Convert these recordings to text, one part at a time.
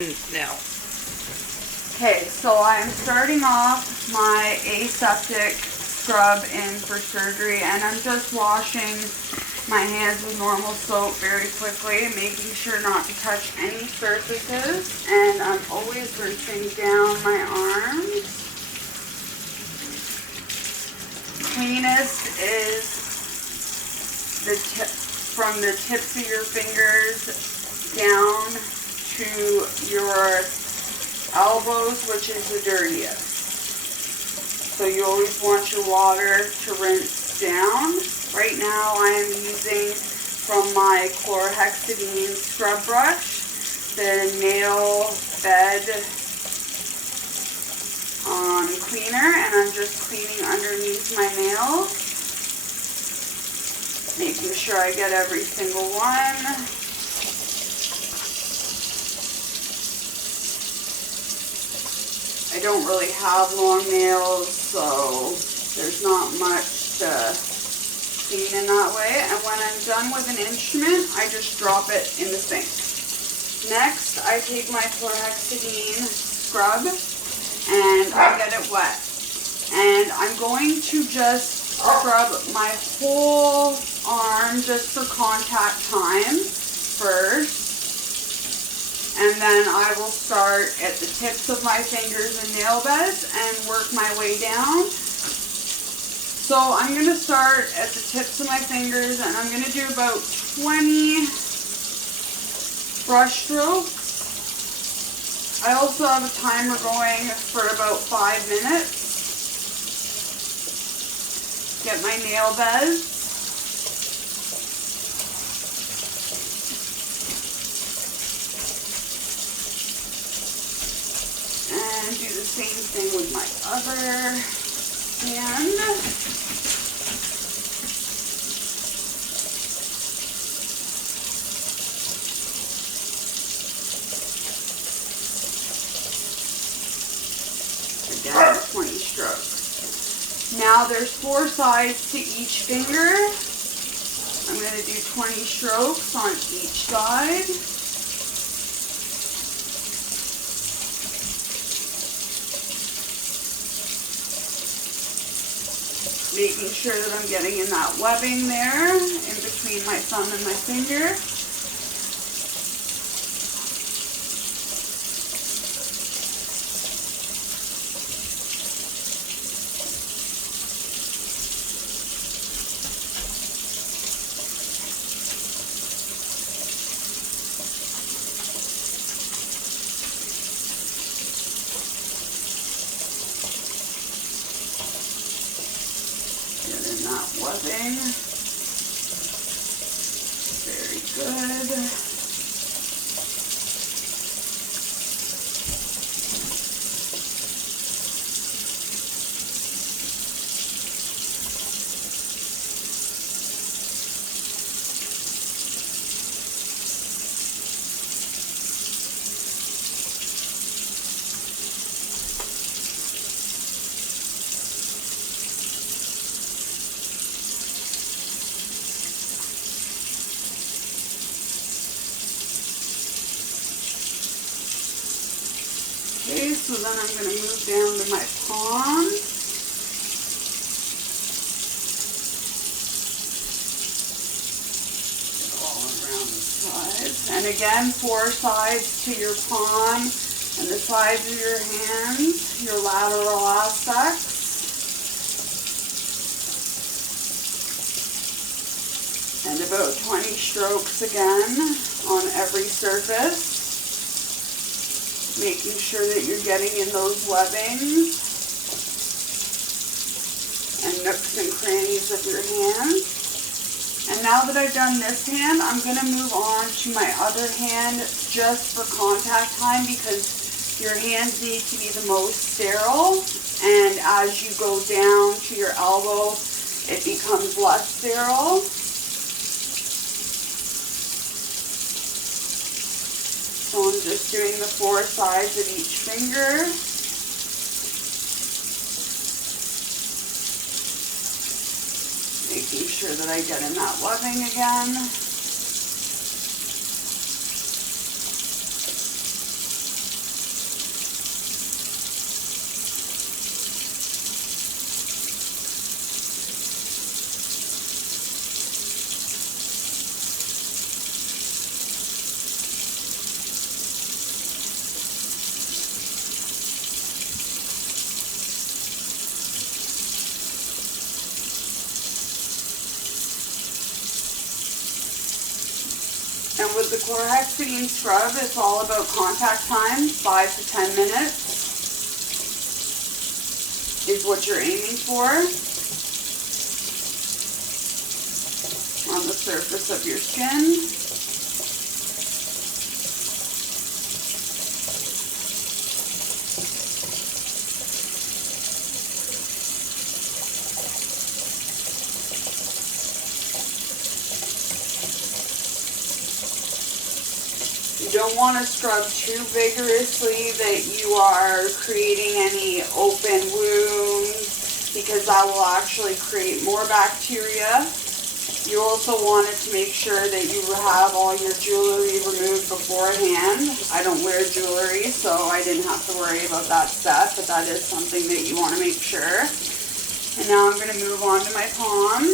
now. Okay, so I'm starting off my aseptic scrub in for surgery, and I'm just washing my hands with normal soap very quickly, making sure not to touch any surfaces, and I'm always rinsing down my arms. Cleanest is the tip, from the tips of your fingers down to your elbows, which is the dirtiest. So you always want your water to rinse down. Right now I am using from my chlorhexidine scrub brush the nail bed cleaner, and I'm just cleaning underneath my nails, making sure I get every single one. I don't really have long nails, so there's not much to clean in that way. And when I'm done with an instrument, I just drop it in the sink. Next, I take my chlorhexidine scrub and I get it wet. And I'm going to just scrub my whole arm just for contact time first. And then I will start at the tips of my fingers and nail beds and work my way down. So I'm going to start at the tips of my fingers, and I'm going to do about 20 brush strokes. I also have a timer going for about 5 minutes. Get my nail beds. And do the same thing with my other hand. Again, 20 strokes. Now there's 4 sides to each finger. I'm going to do 20 strokes on each side. Making sure that I'm getting in that webbing there in between my thumb and my finger. Webbing. Very good. Okay, so then I'm going to move down to my palm. All around the sides. And again, 4 sides to your palm and the sides of your hands, your lateral aspects. And about 20 strokes again on every surface. Making sure that you're getting in those webbings and nooks and crannies of your hand. And now that I've done this hand, I'm going to move on to my other hand just for contact time, because your hands need to be the most sterile, and as you go down to your elbow, it becomes less sterile. So I'm just doing the 4 sides of each finger. Making sure that I get in that webbing again. with the chlorhexidine scrub, it's all about contact time. 5 to 10 minutes is what you're aiming for on the surface of your skin. You don't want to scrub too vigorously that you are creating any open wounds, because that will actually create more bacteria. You also wanted to make sure that you have all your jewelry removed beforehand. I don't wear jewelry, so I didn't have to worry about that step, but that is something that you want to make sure. And now I'm going to move on to my palm.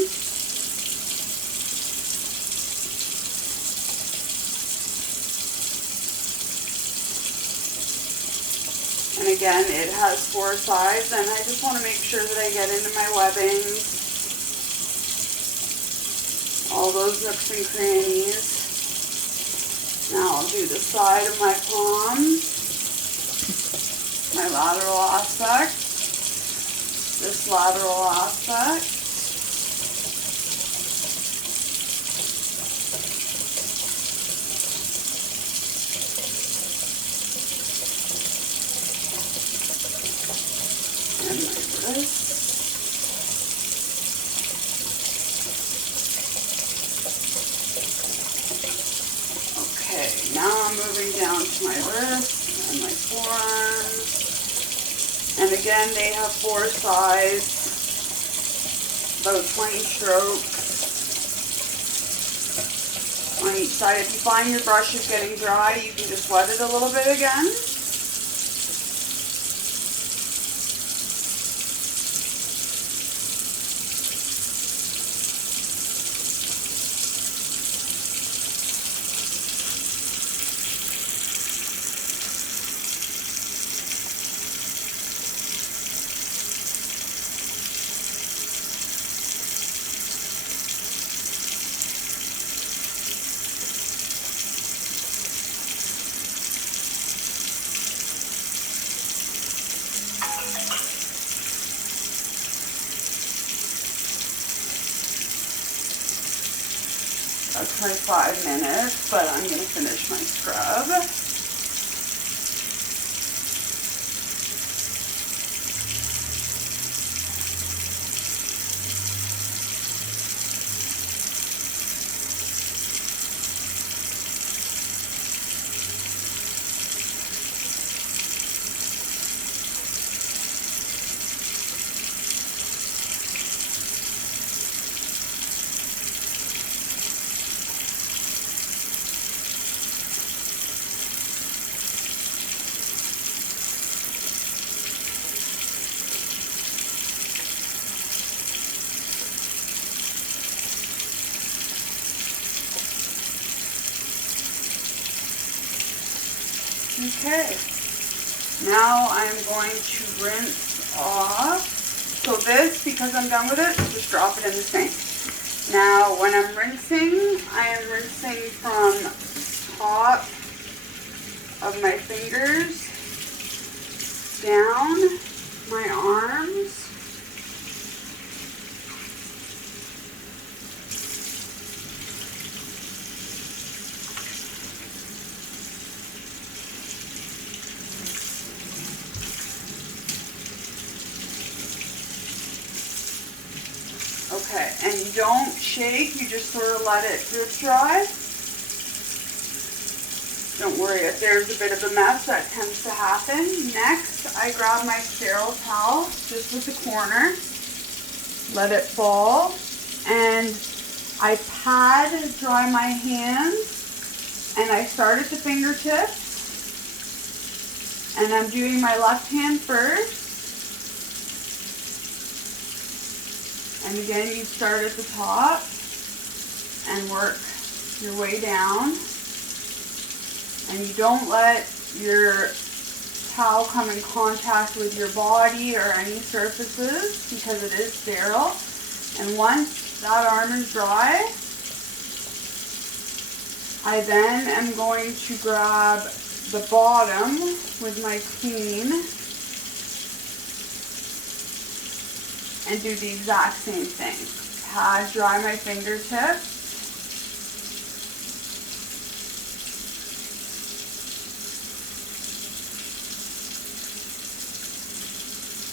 And again, it has 4 sides, and I just want to make sure that I get into my webbing, all those nooks and crannies. Now I'll do the side of my palm, my lateral aspect, this lateral aspect. And my wrist. Okay, now I'm moving down to my wrist and my forearms. And again, they have 4 sides, about 20 strokes on each side. If you find your brush is getting dry, you can just wet it a little bit again. That's my 5 minutes, but I'm going to finish my scrub. Okay, now I'm going to rinse off. So this, because I'm done with it, just drop it in the sink. Now when I'm rinsing, I am rinsing from top of my fingers down my arms. Okay, and you don't shake, you just sort of let it drip dry. Don't worry if there's a bit of a mess, that tends to happen. Next, I grab my sterile towel, just with the corner, let it fall, and I pad dry my hands, and I start at the fingertips, and I'm doing my left hand first. And again, you start at the top and work your way down. And you don't let your towel come in contact with your body or any surfaces because it is sterile. And once that arm is dry, I then am going to grab the bottom with my clean and do the exact same thing. Pad dry my fingertips.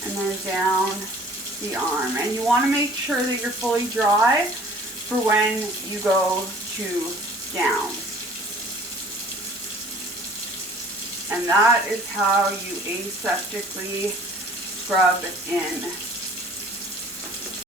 And then down the arm. And you want to make sure that you're fully dry for when you go to down. And that is how you aseptically scrub in